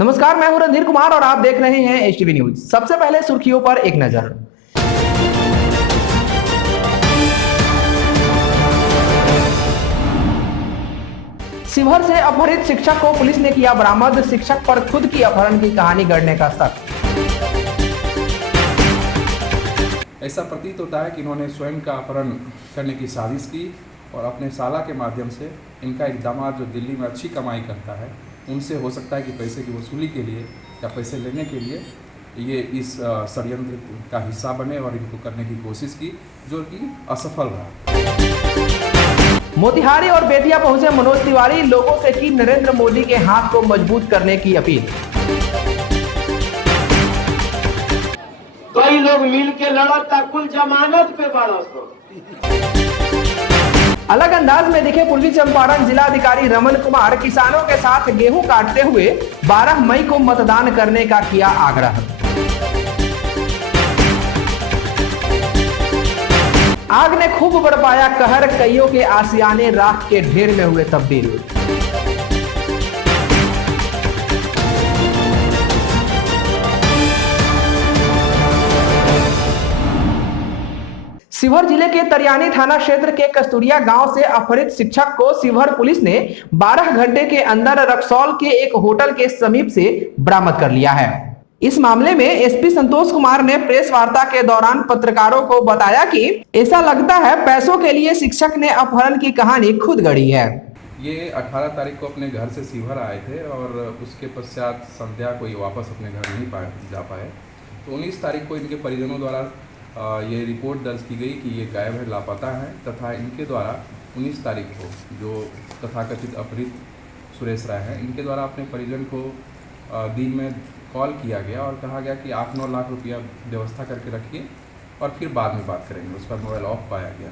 नमस्कार, मैं हूं रणधीर कुमार और आप देख रहे हैं एचटीवी न्यूज। सबसे पहले सुर्खियों पर एक नजर। शिवहर से अपहरित शिक्षक को पुलिस ने किया बरामद। शिक्षक पर खुद की अपहरण की कहानी गढ़ने का शक। ऐसा प्रतीत होता है कि इन्होंने स्वयं का अपहरण करने की साजिश की और अपने साला के माध्यम से इनका एक दामाद जो दिल्ली में अच्छी कमाई करता है, उनसे हो सकता है कि पैसे की वसूली के लिए या पैसे लेने के लिए ये इस षड्यंत्र का हिस्सा बने और इनको करने की कोशिश की, जो कि असफल रहा। मोतिहारी और बेतिया पहुंचे मनोज तिवारी, लोगों से की नरेंद्र मोदी के हाथ को मजबूत करने की अपील। कई लोग मिल के लड़ता कुल जमानत पे बरस। अलग अंदाज में दिखे पूर्वी चंपारण जिलाधिकारी रमन कुमार, किसानों के साथ गेहूं काटते हुए 12 मई को मतदान करने का किया आग्रह। आग ने खूब बरपाया कहर, कईयों के आशियाने राख के ढेर में हुए तब्दील। शिवहर जिले के तरियानी थाना क्षेत्र के कस्तूरिया गांव से अपहरित शिक्षक को शिवहर पुलिस ने 12 घंटे के अंदर रक्सौल के एक होटल के समीप से बरामद कर लिया है। इस मामले में एसपी संतोष कुमार ने प्रेस वार्ता के दौरान पत्रकारों को बताया कि ऐसा लगता है पैसों के लिए शिक्षक ने अपहरण की कहानी खुद गढ़ी है। ये 18 तारीख को अपने घर से शिवहर आए थे और उसके पश्चात संध्या को ये वापस अपने घर नहीं जा पाए। तो 19 तारीख को इनके परिजनों द्वारा ये रिपोर्ट दर्ज की गई कि ये गायब है, लापता है, तथा इनके द्वारा 19 तारीख को जो तथाकथित अपहरित सुरेश राय हैं, इनके द्वारा अपने परिजन को दिन में कॉल किया गया और कहा गया कि 8-9 लाख रुपया व्यवस्था करके रखिए और फिर बाद में बात करेंगे। उस पर मोबाइल ऑफ पाया गया।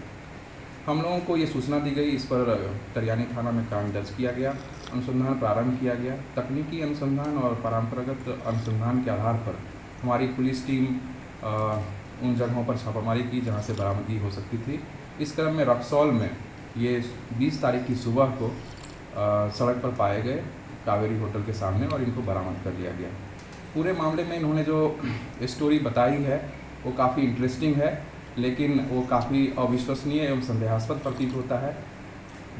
हम लोगों को ये सूचना दी गई, इस पर तरियानी थाना में काम दर्ज किया गया, अनुसंधान प्रारंभ किया गया। तकनीकी अनुसंधान और परंपरागत अनुसंधान के आधार पर हमारी पुलिस टीम उन जगहों पर छापामारी की जहां से बरामदगी हो सकती थी। इस क्रम में रक्सौल में ये 20 तारीख की सुबह को सड़क पर पाए गए कावेरी होटल के सामने और इनको बरामद कर लिया गया। पूरे मामले में इन्होंने जो स्टोरी बताई है वो काफ़ी इंटरेस्टिंग है, लेकिन वो काफ़ी अविश्वसनीय एवं संदेहास्पद प्रतीत होता है,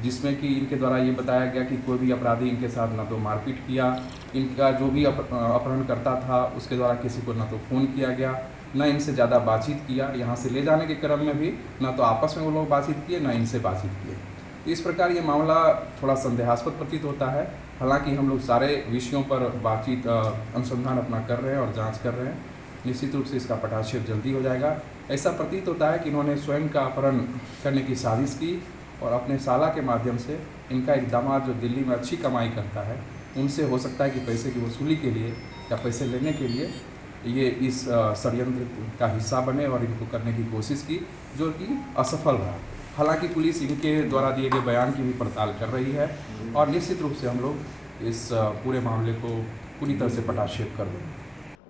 जिसमें कि इनके द्वारा ये बताया गया कि कोई भी अपराधी इनके साथ ना तो मारपीट किया, इनका जो भी अपहरण करता था उसके द्वारा किसी को ना तो फ़ोन किया गया, ना इनसे ज़्यादा बातचीत किया। यहाँ से ले जाने के क्रम में भी ना तो आपस में वो लोग बातचीत किए, ना इनसे बातचीत किए। तो इस प्रकार ये मामला थोड़ा संदेहास्पद प्रतीत होता है। हालांकि हम लोग सारे विषयों पर बातचीत अनुसंधान अपना कर रहे हैं और जांच कर रहे हैं। निश्चित रूप से इसका पटाक्षेप जल्दी हो जाएगा। ऐसा प्रतीत होता है कि इन्होंने स्वयं का अपहरण करने की साजिश की और अपने साला के माध्यम से इनका एक दामाद जो दिल्ली में अच्छी कमाई करता है, उनसे हो सकता है कि पैसे की वसूली के लिए या पैसे लेने के लिए ये इस षड्यंत्र का हिस्सा बने और इनको करने की कोशिश की, जो कि असफल रहा। हालांकि पुलिस इनके द्वारा दिए गए बयान की भी पड़ताल कर रही है और निश्चित रूप से हम लोग इस पूरे मामले को पूरी तरह से पटाक्षेप कर देंगे।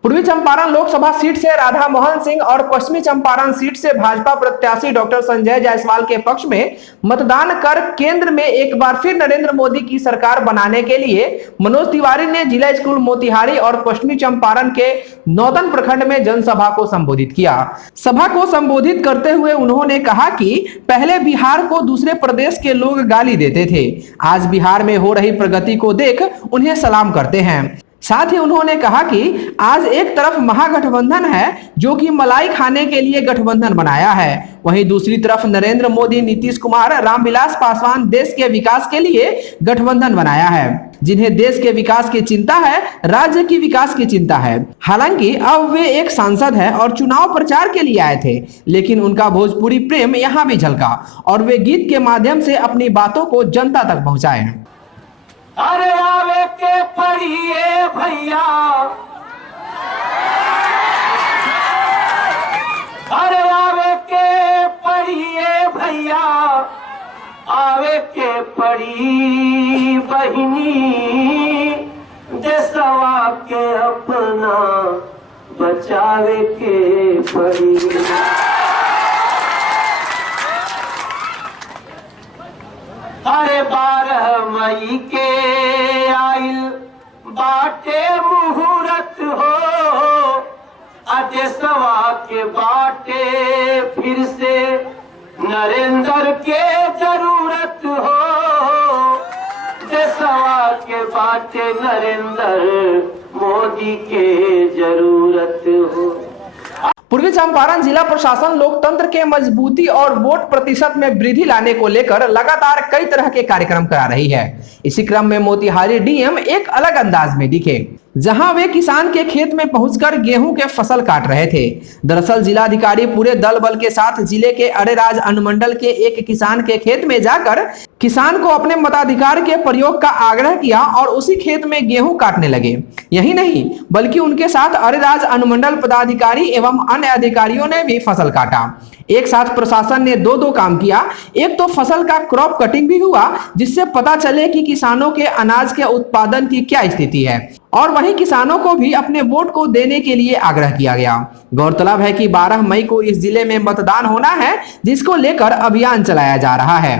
पूर्वी चंपारण लोकसभा सीट से राधा मोहन सिंह और पश्चिमी चंपारण सीट से भाजपा प्रत्याशी डॉक्टर संजय जायसवाल के पक्ष में मतदान कर केंद्र में एक बार फिर नरेंद्र मोदी की सरकार बनाने के लिए मनोज तिवारी ने जिला स्कूल मोतिहारी और पश्चिमी चंपारण के नौतन प्रखंड में जनसभा को संबोधित किया। सभा को संबोधित करते हुए उन्होंने कहा कि पहले बिहार को दूसरे प्रदेश के लोग गाली देते थे, आज बिहार में हो रही प्रगति को देख उन्हें सलाम करते हैं। साथ ही उन्होंने कहा कि आज एक तरफ महागठबंधन है जो कि मलाई खाने के लिए गठबंधन बनाया है, वहीं दूसरी तरफ नरेंद्र मोदी, नीतीश कुमार, रामविलास पासवान देश के विकास के लिए गठबंधन बनाया है। जिन्हें देश के विकास की चिंता है, राज्य की विकास की चिंता है। हालांकि अब वे एक सांसद है और चुनाव प्रचार के लिए आए थे, लेकिन उनका भोजपुरी प्रेम यहाँ भी झलका और वे गीत के माध्यम से अपनी बातों को जनता तक पहुंचाए। अरे आवे के पड़िए भैया, अरे आवे के पड़िए भैया, आवे के पड़ी बहिनी, देशवा के अपना बचावे के पड़ी। अरे 12 मई के आइल बाढ़ बाटे मुहूर्त हो, देशवा के बाटे फिर से नरेंद्र के जरूरत हो, देशवा के बाटे नरेंद्र मोदी के जरूरत हो। पूर्वी चंपारण जिला प्रशासन लोकतंत्र के मजबूती और वोट प्रतिशत में वृद्धि लाने को लेकर लगातार कई तरह के कार्यक्रम करा रही है। इसी क्रम में मोतिहारी डीएम एक अलग अंदाज में दिखे, जहां वे किसान के खेत में पहुंचकर गेहूं के फसल काट रहे थे। दरअसल जिलाधिकारी पूरे दल बल के साथ जिले के अरेराज अनुमंडल के एक किसान के खेत में जाकर किसान को अपने मताधिकार के प्रयोग का आग्रह किया और उसी खेत में गेहूं काटने लगे। यही नहीं बल्कि उनके साथ अरेराज अनुमंडल पदाधिकारी एवं अन्य अधिकारियों ने भी फसल काटा। एक साथ प्रशासन ने दो काम किया। एक तो फसल का क्रॉप कटिंग भी हुआ, जिससे पता चले कि किसानों के अनाज के उत्पादन की क्या स्थिति है, और वहीं किसानों को भी अपने वोट को देने के लिए आग्रह किया गया। गौरतलब है कि 12 मई को इस जिले में मतदान होना है, जिसको लेकर अभियान चलाया जा रहा है।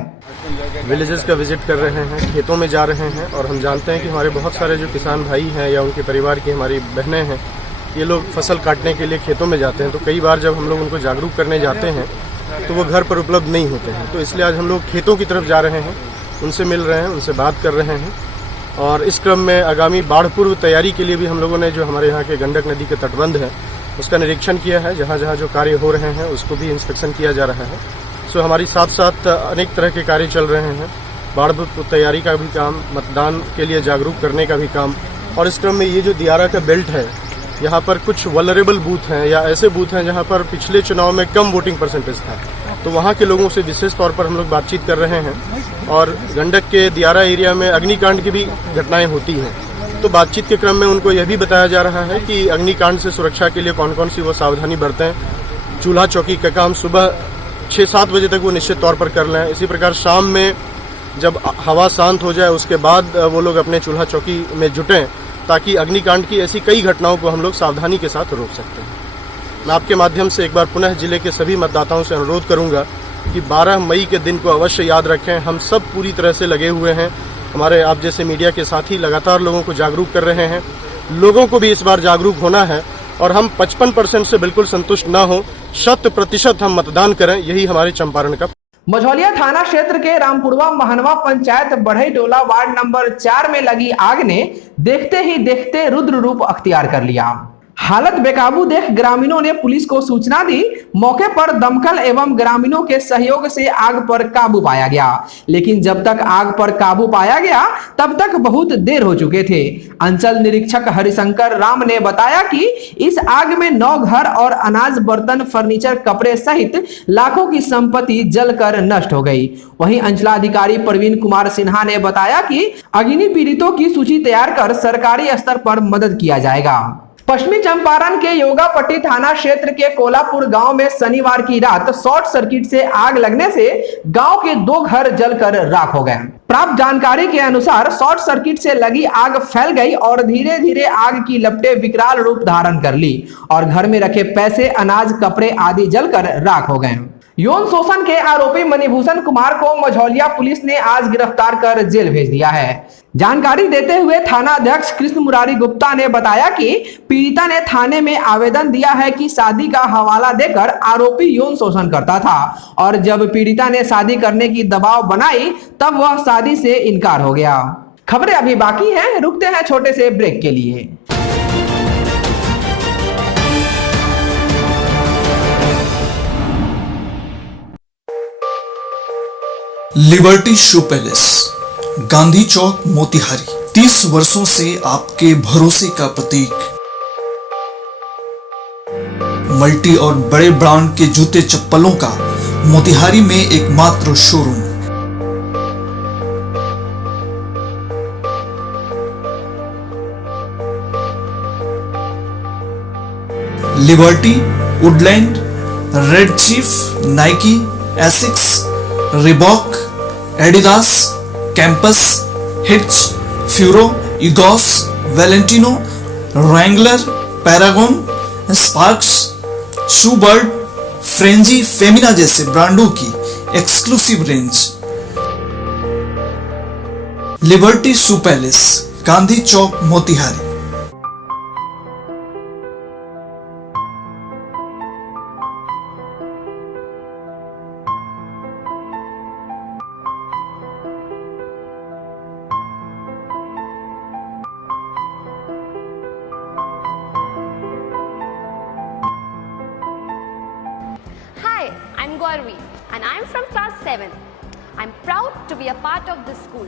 विलेजेस का विजिट कर रहे हैं, खेतों में जा रहे हैं, और हम जानते हैं कि हमारे बहुत सारे जो किसान भाई हैं या उनके परिवार की हमारी बहनें हैं, ये लोग फसल काटने के लिए खेतों में जाते हैं। तो कई बार जब हम लोग उनको जागरूक करने जाते हैं तो वो घर पर उपलब्ध नहीं होते हैं। तो इसलिए आज हम लोग खेतों की तरफ जा रहे हैं, उनसे मिल रहे हैं, उनसे बात कर रहे हैं। और इस क्रम में आगामी बाढ़ पूर्व तैयारी के लिए भी हम लोगों ने जो हमारे यहाँ के गंडक नदी के तटबंध है उसका निरीक्षण किया है। जहाँ जहाँ जो कार्य हो रहे हैं उसको भी इंस्पेक्शन किया जा रहा है। सो हमारी साथ साथ अनेक तरह के कार्य चल रहे हैं, बाढ़ पूर्व तैयारी का भी काम, मतदान के लिए जागरूक करने का भी काम। और इस क्रम में ये जो दियारा का बेल्ट है, यहाँ पर कुछ वल्नरेबल बूथ हैं या ऐसे बूथ हैं जहाँ पर पिछले चुनाव में कम वोटिंग परसेंटेज था, तो वहाँ के लोगों से विशेष तौर पर हम लोग बातचीत कर रहे हैं। और गंडक के दियारा एरिया में अग्निकांड की भी घटनाएं होती हैं, तो बातचीत के क्रम में उनको यह भी बताया जा रहा है कि अग्निकांड से सुरक्षा के लिए कौन कौन सी वो सावधानी बरतें। चूल्हा चौकी का काम सुबह 6-7 बजे तक वो निश्चित तौर पर कर लें। इसी प्रकार शाम में जब हवा शांत हो जाए उसके बाद वो लोग अपने चूल्हा चौकी में जुटें, ताकि अग्निकांड की ऐसी कई घटनाओं को हम लोग सावधानी के साथ रोक सकते हैं। मैं आपके माध्यम से एक बार पुनः जिले के सभी मतदाताओं से अनुरोध करूंगा कि 12 मई के दिन को अवश्य याद रखें। हम सब पूरी तरह से लगे हुए हैं, हमारे आप जैसे मीडिया के साथी लगातार लोगों को जागरूक कर रहे हैं। लोगों को भी इस बार जागरूक होना है और हम 55% से बिल्कुल संतुष्ट न हो, 100% हम मतदान करें, यही हमारे चंपारण का। मझौलिया थाना क्षेत्र के रामपुरवा महनवा पंचायत बढ़ई टोला वार्ड नंबर 4 में लगी आग ने देखते ही देखते रुद्र रूप अख्तियार कर लिया। हालत बेकाबू देख ग्रामीणों ने पुलिस को सूचना दी। मौके पर दमकल एवं ग्रामीणों के सहयोग से आग पर काबू पाया गया, लेकिन जब तक आग पर काबू पाया गया तब तक बहुत देर हो चुके थे। अंचल निरीक्षक हरिशंकर राम ने बताया कि इस आग में 9 घर और अनाज, बर्तन, फर्नीचर, कपड़े सहित लाखों की संपत्ति जलकर नष्ट हो गई। वहीं अंचलाधिकारी प्रवीण कुमार सिन्हा ने बताया कि अग्नि पीड़ितों की सूची तैयार कर सरकारी स्तर पर मदद किया जाएगा। पश्चिमी चंपारण के योगापट्टी थाना क्षेत्र के कोलापुर गांव में शनिवार की रात शॉर्ट सर्किट से आग लगने से गांव के 2 घर जलकर राख हो गए। प्राप्त जानकारी के अनुसार शॉर्ट सर्किट से लगी आग फैल गई और धीरे धीरे आग की लपटें विकराल रूप धारण कर ली और घर में रखे पैसे, अनाज, कपड़े आदि जलकर राख हो गए। यौन शोषण के आरोपी मणिभूषण कुमार को मझौलिया पुलिस ने आज गिरफ्तार कर जेल भेज दिया है। जानकारी देते हुए थाना अध्यक्ष कृष्ण मुरारी गुप्ता ने बताया कि पीड़िता ने थाने में आवेदन दिया है कि शादी का हवाला देकर आरोपी यौन शोषण करता था और जब पीड़िता ने शादी करने की दबाव बनाई तब वह शादी से इनकार हो गया। खबरें अभी बाकी हैं, रुकते हैं छोटे से ब्रेक के लिए। Liberty shoe palace, Gandhi Chowk, Motihari, 30 वर्षों से आपके भरोसे का प्रतीक। मल्टी और बड़े ब्रांड के जूते चप्पलों का मोतिहारी में एकमात्र showroom. Liberty, Woodland, Red Chief, Nike, Asics, Reebok, Adidas, Campus, Hits, Furo, Egoss, Valentino, Wrangler, Paragon, Sparx, Shoebird, Frenzy, Femina जैसे ब्रांडों की exclusive range. Liberty shoe palace, Gandhi Chowk, Motihari. Parvi and I am from class 7. I am proud to be a part of this school.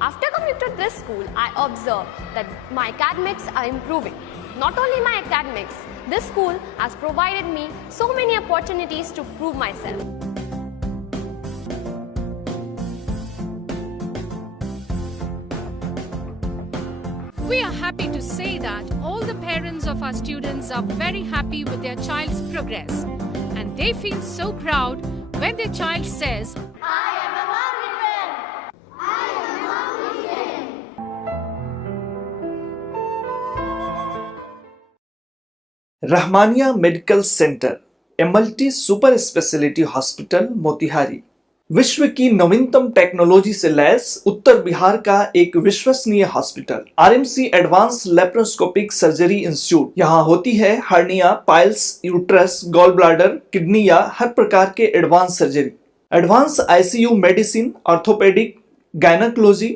After coming to this school, I observed that my academics are improving. Not only my academics, this school has provided me so many opportunities to prove myself. We are happy to say that all the parents of our students are very happy with their child's progress, and they feel so proud when their child says, I am a Mauritian. I am Mauritian. Rahmania medical centre, a multi super speciality hospital Motihari, विश्व की नवीनतम technology से lace उत्तर बिहार का एक विश्वसनीय hospital. RMC advance laparoscopic surgery institute. यहाँ होती है hernia, piles, uterus, gall bladder, kidney या हर प्रकार के advance surgery. Advance ICU medicine, orthopedic, gynaecology,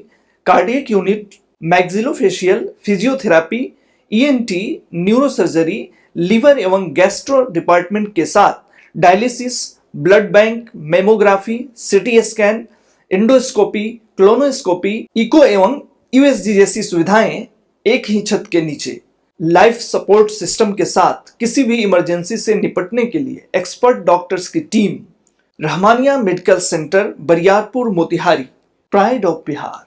cardiac unit, maxillofacial, physiotherapy, ENT, neurosurgery, liver एवं गैस्ट्रो डिपार्टमेंट के साथ dialysis, blood bank, mammography, CT scan, endoscopy, colonoscopy, echo एवं USG जैसी सुविधाएं एक ही छत के नीचे। लाइफ सपोर्ट सिस्टम के साथ किसी भी इमरजेंसी से निपटने के लिए एक्सपर्ट डॉक्टर्स की team. Rahmania medical centre, Bariyarpur, Motihari, pride of Bihar.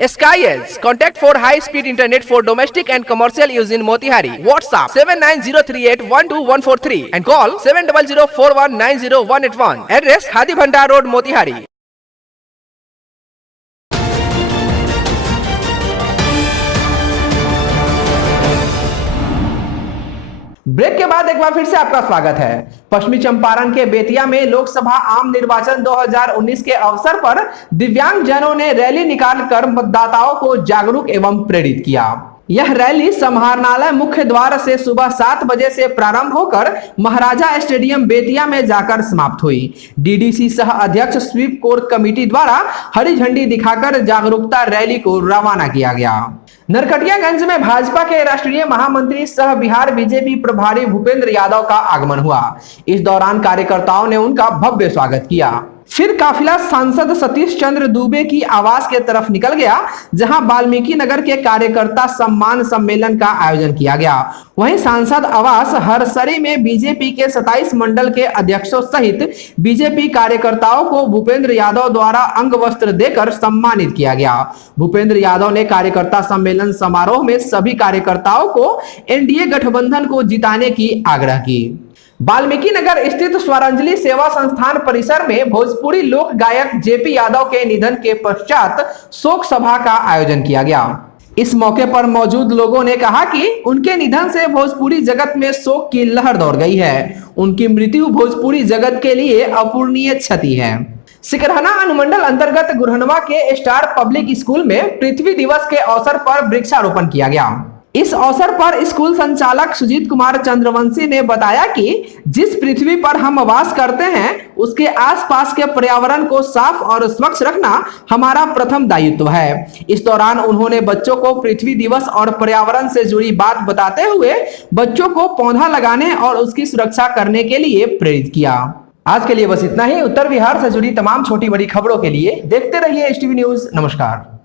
SkyEdge, contact for high-speed internet for domestic and commercial use in Motihari. WhatsApp 7903812143 and call 7004190181. Address Khadi Bhandar Road, Motihari. Break के बाद एक बार फिर से आपका स्वागत है। पश्चिमी चंपारण के बेतिया में लोकसभा आम निर्वाचन 2019 के अवसर पर दिव्यांग जनों ने रैली निकालकर मतदाताओं को जागरूक एवं प्रेरित किया। यह रैली समाहरणालय मुख्य द्वार से सुबह 7 बजे से प्रारंभ होकर महाराजा स्टेडियम बेतिया में जाकर समाप्त हुई। डीडीसी सह अध्यक्ष स्वीप कोर कमेटी द्वारा हरी झंडी दिखाकर जागरूकता रैली को रवाना किया गया। नरकटियागंज में भाजपा के राष्ट्रीय महामंत्री सह बिहार बीजेपी प्रभारी भूपेंद्र यादव का आगमन हुआ। इस दौरान कार्यकर्ताओं ने उनका भव्य स्वागत किया। फिर काफिला सांसद सतीश चंद्र दुबे की आवास के तरफ निकल गया, जहां वाल्मीकि नगर के कार्यकर्ता सम्मान सम्मेलन का आयोजन किया गया। वहीं सांसद आवास हरसरी में बीजेपी के 27 मंडल के अध्यक्षों सहित बीजेपी कार्यकर्ताओं को भूपेंद्र यादव द्वारा अंग वस्त्र देकर सम्मानित किया गया। भूपेंद्र यादव ने कार्यकर्ता सम्मेलन समारोह में सभी कार्यकर्ताओं को एनडीए गठबंधन को जिताने की आग्रह की। वाल्मीकि नगर स्थित स्वरांजलि सेवा संस्थान परिसर में भोजपुरी लोक गायक जेपी यादव के निधन के पश्चात शोक सभा का आयोजन किया गया। इस मौके पर मौजूद लोगों ने कहा कि उनके निधन से भोजपुरी जगत में शोक की लहर दौड़ गई है। उनकी मृत्यु भोजपुरी जगत के लिए अपूरणीय क्षति है। सिकरहना अनुमंडल अंतर्गत गुरहनवा के स्टार पब्लिक स्कूल में पृथ्वी दिवस के अवसर पर वृक्षारोपण किया गया। इस अवसर पर स्कूल संचालक सुजीत कुमार चंद्रवंशी ने बताया कि जिस पृथ्वी पर हम वास करते हैं उसके आसपास के पर्यावरण को साफ और स्वच्छ रखना हमारा प्रथम दायित्व है। इस दौरान उन्होंने बच्चों को पृथ्वी दिवस और पर्यावरण से जुड़ी बात बताते हुए बच्चों को पौधा लगाने और उसकी सुरक्षा करने के लिए प्रेरित किया। आज के लिए बस इतना ही। उत्तर बिहार से जुड़ी तमाम छोटी बड़ी खबरों के लिए देखते रहिए एसटीवी न्यूज। नमस्कार।